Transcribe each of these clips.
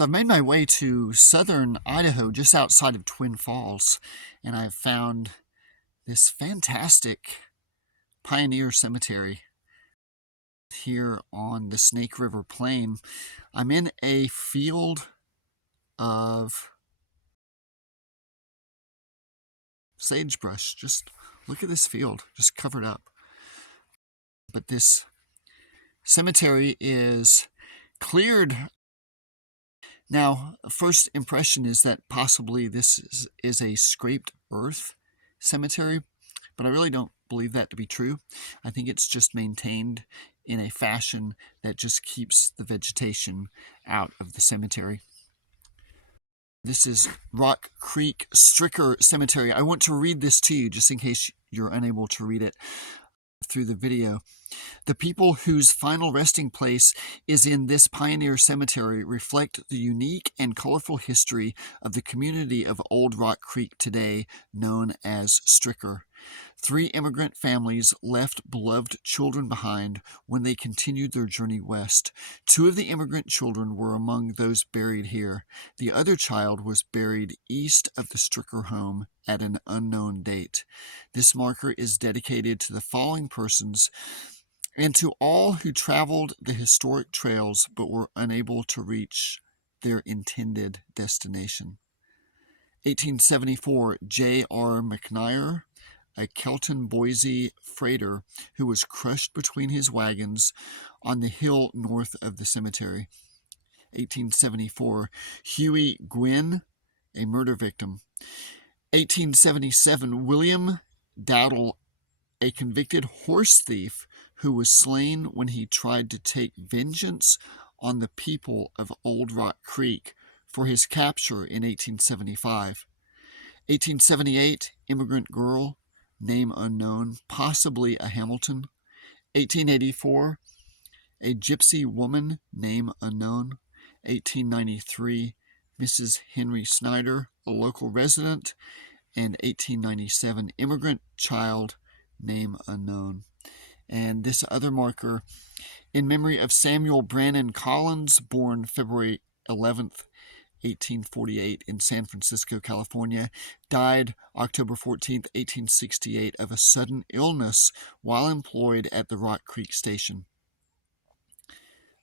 So I've made my way to southern Idaho, just outside of Twin Falls, and I've found this fantastic pioneer cemetery here on the Snake River Plain. I'm in a field of sagebrush. Just look at this field, just covered up. But this cemetery is cleared. Now, first impression is that possibly this is a scraped earth cemetery, but I really don't believe that to be true. I think it's just maintained in a fashion that just keeps the vegetation out of the cemetery. This is Rock Creek Stricker Cemetery. I want to read this to you just in case you're unable to read it through the video. The people whose final resting place is in this pioneer cemetery reflect the unique and colorful history of the community of Old Rock Creek today, known as Stricker. 3 immigrant families left beloved children behind when they continued their journey west. 2 of the immigrant children were among those buried here. The other child was buried east of the Stricker home at an unknown date. This marker is dedicated to the following persons and to all who traveled the historic trails but were unable to reach their intended destination. 1874, J.R. McNair, a Kelton Boise freighter who was crushed between his wagons on the hill north of the cemetery. 1874, Huey Gwynn, a murder victim. 1877, William Dowdle, a convicted horse thief who was slain when he tried to take vengeance on the people of Old Rock Creek for his capture in 1875. 1878, immigrant girl, name unknown, possibly a Hamilton. 1884, a gypsy woman, name unknown. 1893, Mrs. Henry Snyder, a local resident. And 1897, immigrant child, name unknown. And this other marker, in memory of Samuel Brannon Collins, born February 11th, 1848 in San Francisco, California, died October 14th, 1868 of a sudden illness while employed at the Rock Creek Station.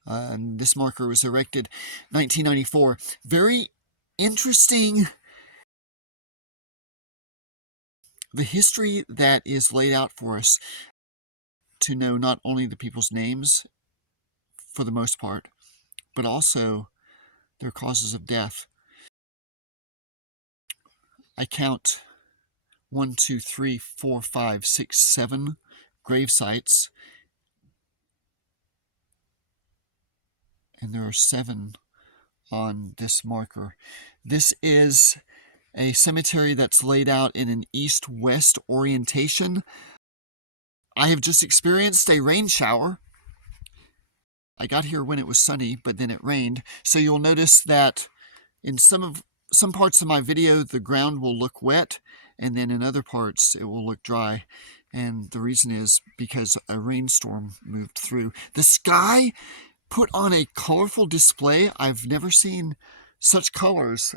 And this marker was erected 1994. Very interesting. The history that is laid out for us to know not only the people's names, for the most part, but also their causes of death. I count 1, 2, 3, 4, 5, 6, 7 grave sites, and there are 7 on this marker. This is a cemetery that's laid out in an east-west orientation. I have just experienced a rain shower. I got here when it was sunny, but then it rained. So you'll notice that in some parts of my video, the ground will look wet, and then in other parts, it will look dry. And the reason is because a rainstorm moved through. The sky put on a colorful display. I've never seen such colors.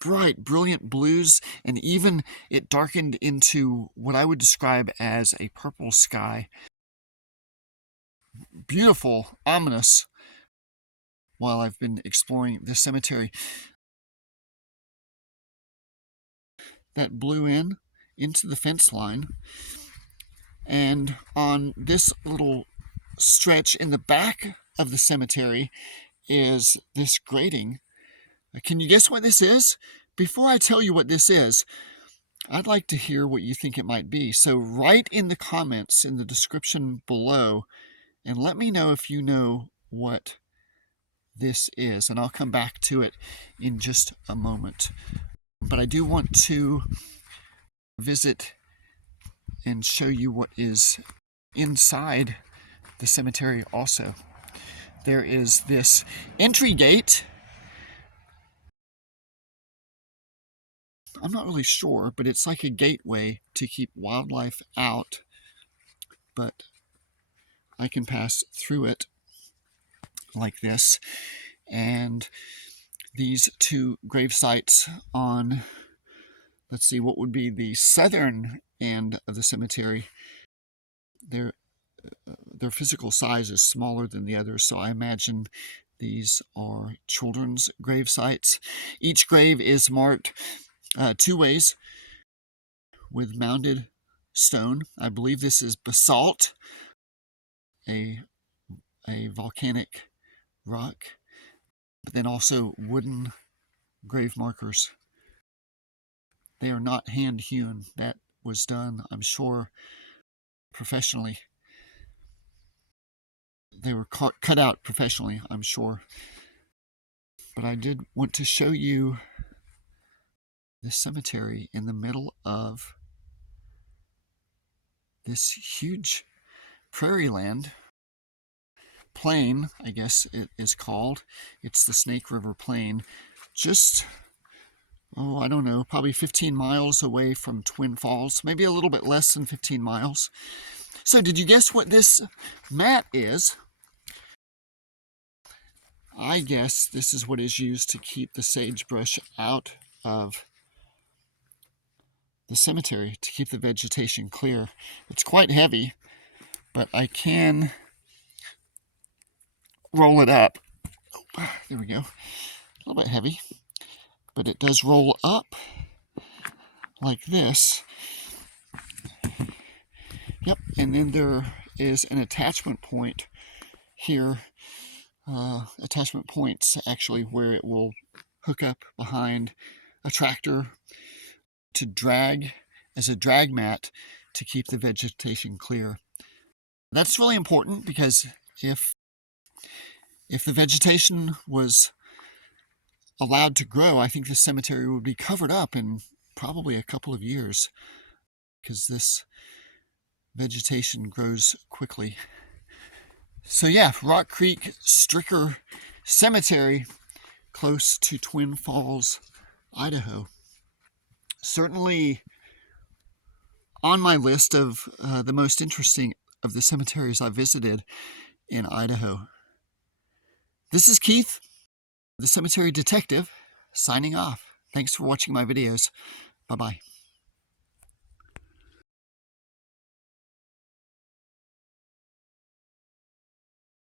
Bright, brilliant blues, and even it darkened into what I would describe as a purple sky. Beautiful, ominous, while I've been exploring this cemetery. That blew into the fence line, and on this little stretch in the back of the cemetery is this grating. Can you guess what this is? Before I tell you what this is, I'd like to hear what you think it might be. So write in the comments in the description below and let me know if you know what this is, and I'll come back to it in just a moment. But I do want to visit and show you what is inside the cemetery also. There is this entry gate. I'm not really sure, but it's like a gateway to keep wildlife out. But I can pass through it like this. And these two grave sites on, let's see, what would be the southern end of the cemetery. Their physical size is smaller than the others, so I imagine these are children's grave sites. Each grave is marked two ways with mounded stone. I believe this is basalt, a volcanic rock, but then also wooden grave markers. They are not hand hewn. That was done, I'm sure, professionally. They were cut out professionally, I'm sure. But I did want to show you this cemetery in the middle of this huge prairie land. Plain, I guess it is called. It's the Snake River Plain. Just, I don't know, probably 15 miles away from Twin Falls. Maybe a little bit less than 15 miles. So did you guess what this mat is? I guess this is what is used to keep the sagebrush out of the cemetery, to keep the vegetation clear. It's quite heavy, but I can roll it up. Oh, there we go. A little bit heavy, but it does roll up like this. Yep, and then there is an attachment point here. Attachment points actually where it will hook up behind a tractor to drag as a drag mat to keep the vegetation clear. That's really important because if the vegetation was allowed to grow, I think the cemetery would be covered up in probably a couple of years, because this vegetation grows quickly. So yeah, Rock Creek Stricker Cemetery, close to Twin Falls, Idaho. Certainly on my list of the most interesting of the cemeteries I visited in Idaho. This is Keith, the Cemetery Detective, signing off. Thanks for watching my videos. Bye-bye.